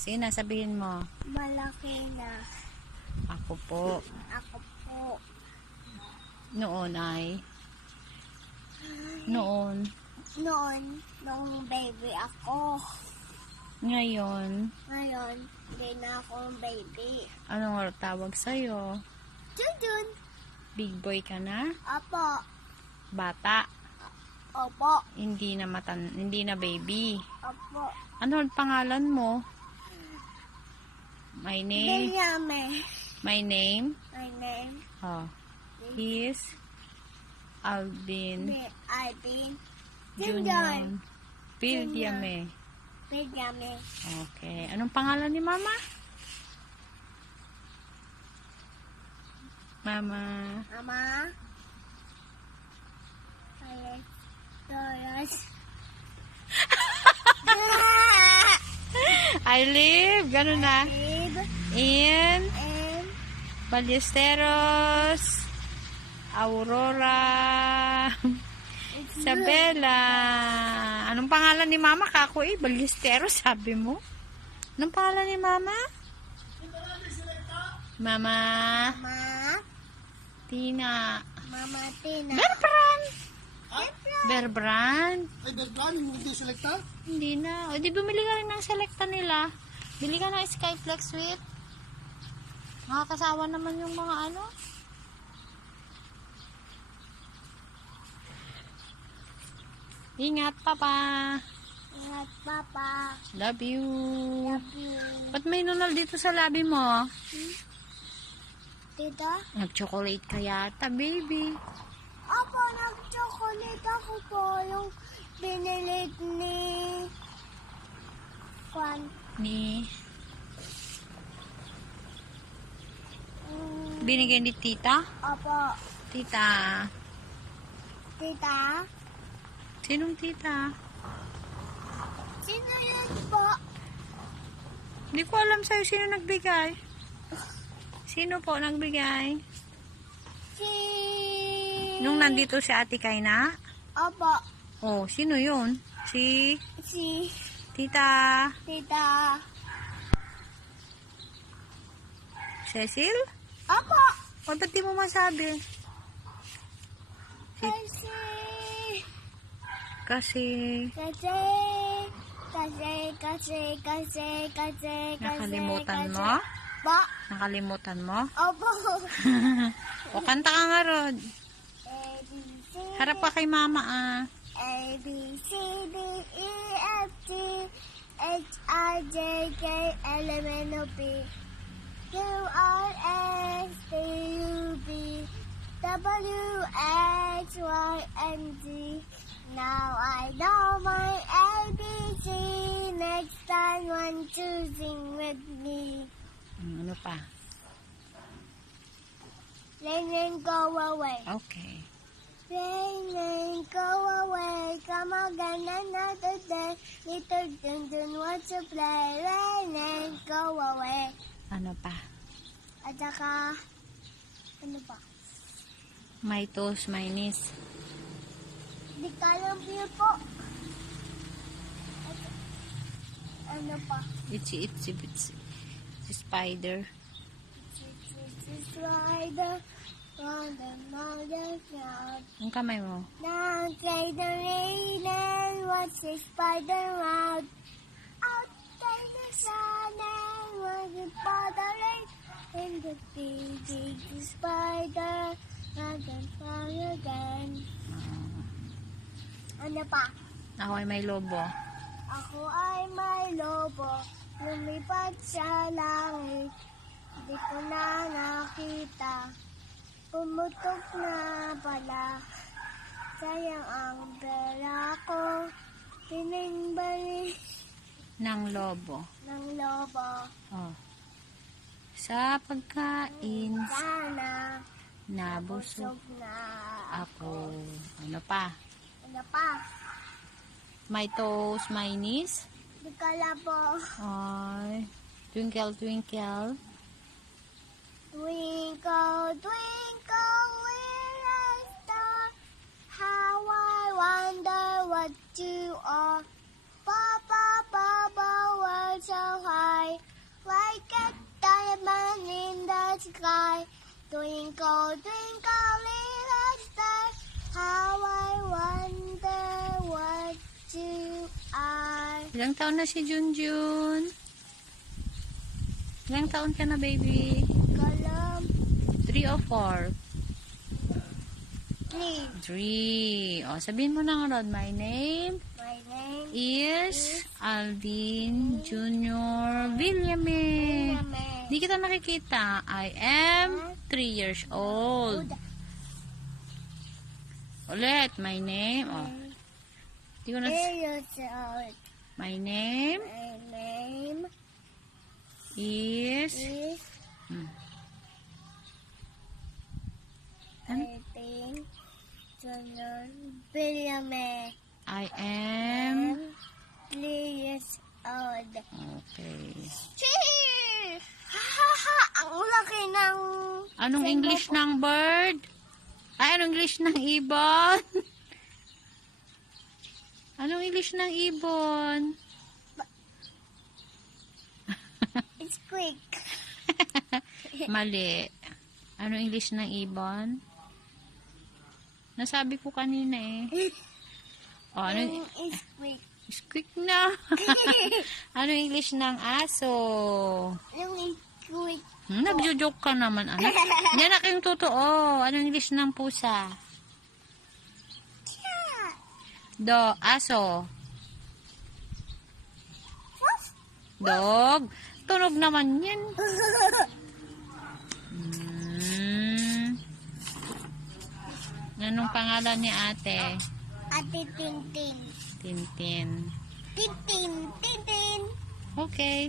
Sige na, sabihin mo. Malaki na. Ako po. Ako po. Noon ay. Noon. Nung baby ako. Ngayon. Ngayon, hindi na akong baby. Anong tawag sa'yo? Jun. Big boy ka na? Opo. Bata? Opo. Hindi na baby. Opo. Ano ang pangalan mo? My name? Benjamin. My name? My name Oh. Is Alvin Alvin Junior Pildiame. Benjamin. Okay. Anong pangalan ni Mama? Mama. Mama. Doros. I live. Gano'n na. Babe. In And Ballesteros, Aurora, Isabela. Anong pangalan ni Mama? Kako Ballesteros, sabi mo? Anong pangalan ni Mama? Mama. Mama. Tina. Mama Tina. Berbrand. Ito. Berbrand. Ay, Bertrand, hindi selecta? Hindi na. O, di bumili ka rin ng selecta nila. Bili ka ng Skyflex Sweet. Nakakasawa naman yung mga ano. Ingat, Papa. Ingat, Papa. Love you. Love you. Ba't may nunal dito sa labi mo? Tita? Nag-chocolate ka yata, baby. Opo, nag-chocolate ako po. Yung binilit ni Kwan. Ni binigay ni tita? Opo. Tita. Tita? Sinong tita? Sino yun po? Hindi ko alam sa'yo sino nagbigay. Sino po nagbigay? Si... Nung nandito si Ate Kayna? Opo. Oh, sino yun? Si Si... Tita Tita. Cecil? Opo. O, ba't di mo masabi? Kasi... Kasi Kasi... nakalimutan mo? Ba? Nakalimutan mo? Opo. O, kanta ka nga, Rod. A, B, C, Harap ka kay Mama, ah. A, B, C, D, E, F, G, H, I, J, K, L, M, N, O, P, Q, R, S, T, U, V, W, X, Y, and Z. Now I know my ABC. Next time when choosing with me. Ano pa? Rain, go away. Okay. Rain, go away. Come again another day. Little Dun wants to play. Rain, go away. Ano pa? At saka, ano pa? My toes, my knees. Di ka lang po. Ano pa? Itsy, itsy, bitsy. Si spider. Spider on the mountain cloud. Ang kamay mo. Now play the rain and watch the spider out. Outside the sun and watch the spider rain. And the big spider and then fly again. Ano pa? Ako ay may lobo. Ako ay may lobo, lumipad sa langit. Di ko na nakita, pumutok na pala. Sayang ang pera ko, tinimbalik Ng lobo. ng lobo. Oh. Sa pagkain, Sana, nabusog busog na ako. Ano pa? Ano pa? My toes, my knees. Di ka lang po. Ay. Twinkle, twinkle. Twinkle, twinkle, little star, how I wonder what you are. Papa, Papa, world so high sky. Twinkle, twinkle, little star. How I wonder what you are. Ilang taon na si Junjun? Ilang taon ka na, baby? Column 3 o 4? 3. 3. O, sabihin mo na nga, Rod. My name My name is Aldin Junior Villame. Di kita nakikita. I am 3 years old. Ulit, my name. Oh. Di ko na... 3 years old. My name My name is... is Aldin Junior Villame. I am... 3 years old. Okay. Cheers! Ha! Ang laki ng... Anong English ng bird? Ay, anong English ng ibon? Anong English ng ibon? It's quick. Mali. Anong English ng ibon? Nasabi ko kanina eh. O, ano? It's quick. Squeak na. Anong English ng aso? Yung it's quick. Nagjo-joke ka naman, anak. Yan aking totoo. Anong English ng pusa? Aso. Dog. Tunog naman yan. Anong pangalan ni ate? Ate Tintin. Tintin. Tintin. Tintin. Okay.